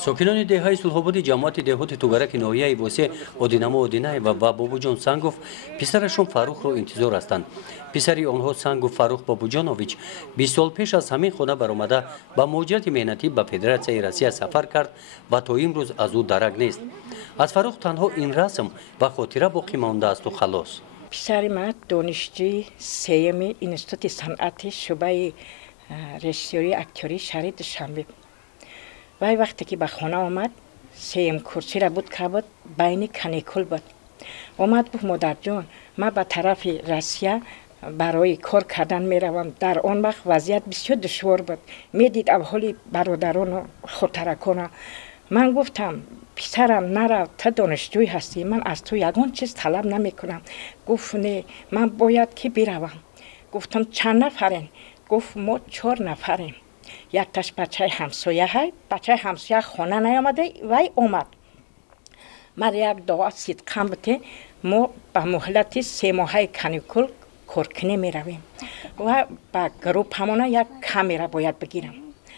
ساکنان دههای صلح‌آباد جماعت دهات توگرک ناحیه واسه آدینما آدینه و بابوجان سنگوف پسرشون فروخ رو انتظار هستند. پسری آنها سنگوف فروخ بابوجانوویچ 20 سال پیش از همین خانه برآمده با مهاجرت مهنتی به فدراسیای روسیه سفر کرد و تا امروز از او درک نیست. از فروخ تنها این رسم و خاطره باقی مانده است و خلاص. پسر من دانشجوی سیمی اینستیتوت صنعت شعبه رژیسوری اکتوری شهر دوشنبه. وای وقتی که به خانه آمد سیم کرسی را بود که بود بین کانیکول بود. آمد گفت مادر جان من به طرف روسیه برای کار کردن می روم. در آن وقت وضعیت بسیار دشوار بود. می دید احوال برادران و خودترکان. من گفتم پسرم نرو تا دانشجوی هستی من از تو یگان چیز طلب نمی کنم. گفت نه من باید که بروم. گفتم چند نفرین؟ گفت ما 4 نفریم. یک تاش بچه همسایه های بچه همسایه خانه نیامده وای اومد. من یک دعا صدقم بته ما به مهلت 3 ماه کانیکول کارکنی می رویم و با گروپ همونه یک کامیرا باید بگیرم.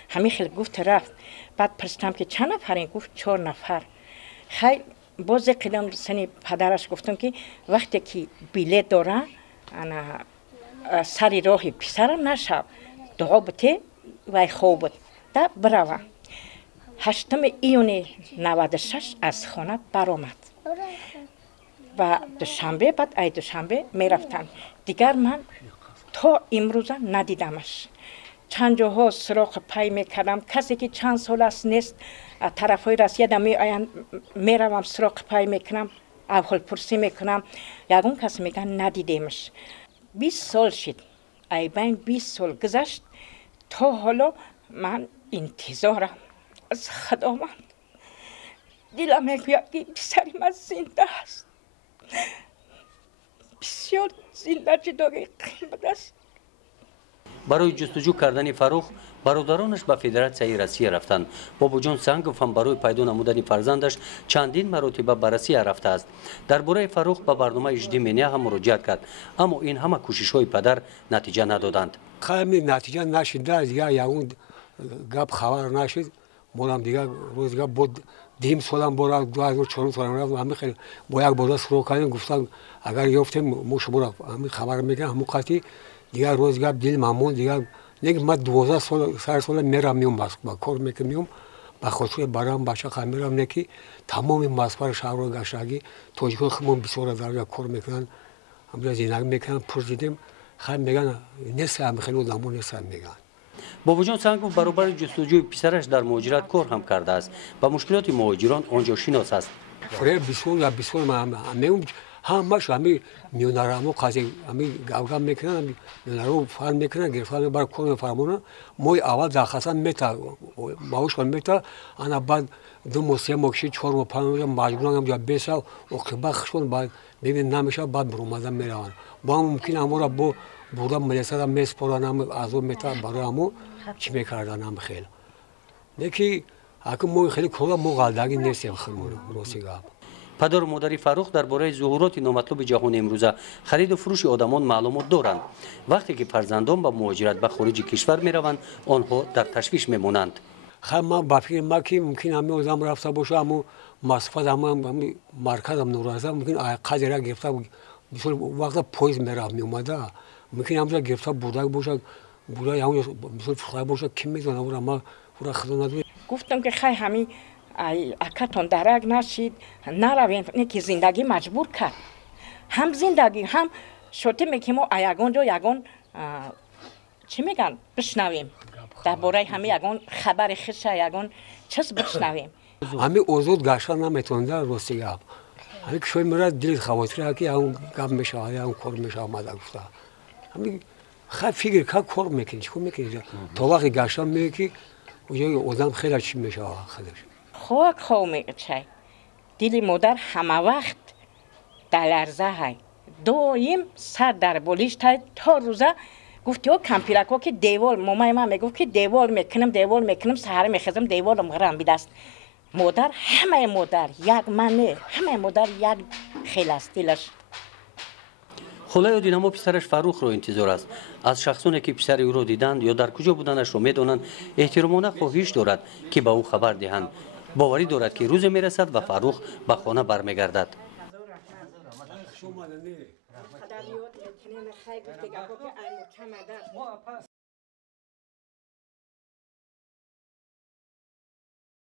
همین خیلی گفت رفت. بعد پرسیدم که چند نفرین؟ گفت 4 نفر. خیلی باز قدم سنی پدرش گفتم که وقتی که بیلیت داره سری راه پسرم نشو دعا بته وای خوب بود دا بروم. 8 ایون 96 از خانه برآمد و دوشنبه بعد ای دوشنبه میرفتن. دیگر من تا امروز ندیدمش. چند جاها سراغ پی میکردم کسی که چند سال است نیست طرفای روسیه میروم سراغ پی میکنم احوال پرسی میکنم. یگون کسی میگن ندیدیمش. 20 سال شد. ای بین 20 سال گذشت تا حالا من انتظارم از خدا من. دلم میگوید که پسری من زنده است. بسیار زنده جدای قیمت است. برای جستجو کردن فروخ برادرانش به فدراسیای روسیه رفتند. بابوجان سنگوف هم برای پیدا نمودن فرزندش چندین مرتبه به روسیه رفته است. درباره فروخ به برنامه اجتماعی هم مراجعت کرد اما این همه کوشش‌های پدر نتیجه ندادند. خیلی نتیجه نشد. دیگه یاون گپ خبر نشد. مولم دیگه روزگار بود دیم سالم برای 2004 سالم رفت. همین خیلی با یک بازار سرو کردیم گفتن اگر یافتیم ما شما همین خبر میگن همون قطعی دیگه روزگار دل مامون دیگه نگه من 12 سال میرم میام با کار میکنم با خودشوی برام بچه خمیرم نکی تمام مسافر شهر رو گشتگی توجیه خمون بسیار در کار میکنن همون زینگ میکنن پرسیدیم خیلی میگن نیست هم خیلی دامون نیست میگن. بابوجان سنگوف برابر جستجوی پسرش در مهاجرت کار هم کرده است و مشکلات مهاجران آنجا شناس است. فریب بسیار من همش همین میونارامو قاضی همین گاوگام میکنن همین میونارو فارم میکنن گرفتن بر کون فرمونه موی اول داخل میتا باوش کن میتا انا بعد 2 3 مکشی 4 و 5 مجبورم یا بیسا و خبخشون بعد ببین نمیشه بعد برومادم میروان با ممکن امورا با بودا ملسا میسپرانم از اون میتا برامو چی میکردنم خیلی نکی اگه موی خیلی کلا مقالدگی نیستیم خمون روسیگا. پدر و مادر فروخ درباره ظهورات نامطلوب جهان امروزه خرید و فروش آدمان معلومات دارند. وقتی که فرزندان به مهاجرت به خارج کشور میروند آنها در تشویش میمونند. خب من با فکر ما که ممکن همه آدم رفته باشه اما مسافت همه مرکز هم نورازه ممکن قدر را گرفته بسیار وقت پاییز میرفت میومده ممکن همونجا گرفته بوده باشه بوده همون بسیار فخر باشه کی میدونه اون ما اون خدا نداره. گفتم که خیلی همین اکاتون درک نشید نرویم اینکه زندگی مجبور کرد هم زندگی هم شده میگیم و یگان جو یگان چی میگن بشنویم درباره همه یگان خبر خش یگان چیز بشنویم. همین اوزود گشتن نمیتونده راستی گپ همین که شوی میره دل خواطر که اون گپ میشه اون کار میشه اومده گفته همین خیلی فکر که کار میکنی چیکار میکنی تا وقتی گشتن میگه که اونجا آدم خیلی چی میشه خودش خواه میگه دل مادر همه وقت در لرزه های دایم سر در بولیش تا روزه گفتی او کمپیرکو که دیوال مامای من میگفت که دیوال میکنم سهر میخزم دیوال مغرم بیدست مادر همه مادر یک منه همه مادر یک خیلی است دلش. خلای دینامو پسرش فروخ رو انتظار است. از شخصانی که پسر او را دیدند یا در کجا بودنش رو میدونند احترامانه خواهش دارد که به او خبر دهند. باوری دارد که روز میرسد و فاروق به خانه برمیگردد.